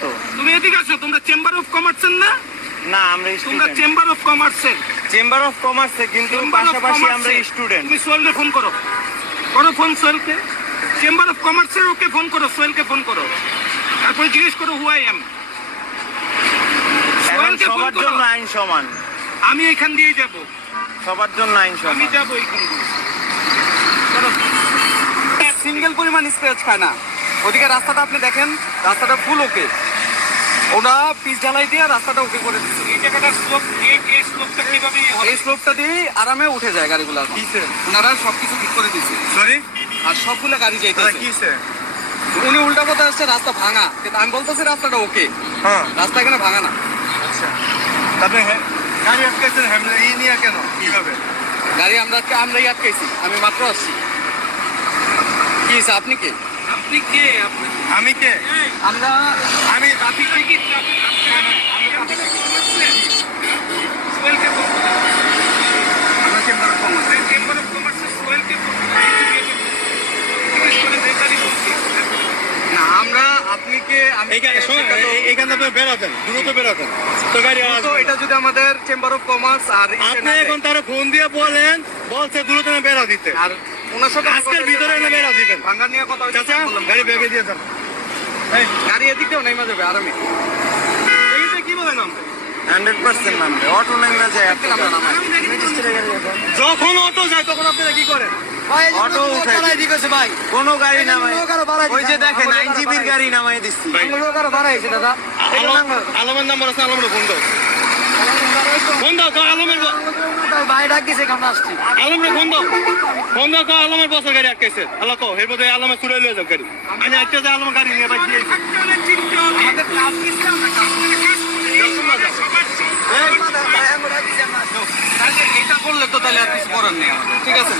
কত তুমি এদিকে আসো তোমরা চেম্বার অফ কমার্সের না? না আমরা তোমরা চেম্বার অফ কমার্সের চেম্বার অফ কমার্সে কিন্তু পাশাপাশি আমরা স্টুডেন্ট তুমি সোহেলকে ফোন করো। করো ফোন সোহেলকে। চেম্বার অফ কমার্সের ওকে ফোন করো সোহেলকে ফোন করো। তারপরে জিজ্ঞেস করো হু আই এম সোহেলকে ফোন সবার করো। জন্য আইন সমান। আমি এখান দিয়ে যাব। সবার জন্য আইন সমান। আমি যাব এখান দিয়ে। সিঙ্গেল পরিমাণ স্ক্র্যাচ খায় না। ওদিকে রাস্তাটা আপনি দেখেন রাস্তাটা ফুল ওকে ওরা পিচ ঢালাই দিয়ে রাস্তাটা ওকে করে দিচ্ছে এই জায়গাটা স্লোপ এই এই স্লোপটা কীভাবে এই স্লোপটা দিয়ে আরামে উঠে যায় গাড়িগুলো। কিসে? ওনারা সবকিছু ঠিক করে দিচ্ছে সরি আর সবগুলো গাড়ি যাইতেছে। কিসে? উনি উল্টা কথা আসছে রাস্তা ভাঙা। কিন্তু আমি বলতেছি রাস্তাটা ওকে। হ্যাঁ। রাস্তা এখানে ভাঙা না। আচ্ছা। হ্যাঁ গাড়ি আটকেছেন হ্যামলে ই নিয়ে কেন? কীভাবে? গাড়ি আমরা আমরাই আটকাইছি। আমি মাত্র আসছি। কি আপনি কে? আপনি কে? আমি কে? আমরা আমি ট্রাফিক সোহেলকে ফোন করো আমরা chamber of commerce chamber of কমার্সের সোহেলকে ফোন করো জিজ্ঞেস করে বেকারি বলছি না আমরা আপনি বেরোতেন দ্রুত বেরোতেন তো গাড়ি আর তো আসবে না। এটা যদি আমাদের চেম্বার অফ কমার্স আর ইসে আপনি এখন তারা ফোন দিয়ে বলেন বলছে দ্রুত না দিতে। আর ওনার সাথে আজকের ভিতরে না বেরো দিবেন। ভাঙ্গা নিয়ে কথা হয়েছে, গাড়ি বেগে দিয়ে যান। এই গাড়ি এদিকেও নেমে যাবে আরামে। কি বলেন আপনি হান্ড্রেড অটো নেমে যায় আমরা নামাই। যখন অটো যায় তখন আপনারা কি করেন? অটো ভাই। কোনো গাড়ি বাড়াই ওই যে। দেখেন গাড়ি নামাই দিচ্ছি লোক আরও বাড়াইছে দাদা। আলমের নাম্বার আছে আলমের ফোন দাও। ফোন দাও তো আলমের ভাই ডাক দিছে কেমন আসছি। আলমের ফোন দাও। ফোন দাও তো আলমের বছর গাড়ি আটকাইছে। আল্লাহ কো এর মধ্যে আলমে চুরে লয়ে যাও গাড়ি। আমি আটকে আলমের গাড়ি নিয়ে আমাদের কাজ আমরা কাজ করে কাজ করি সবার তাহলে এটা করলে তো তাহলে আর কিছু করার নেই আমাদের। ঠিক আছে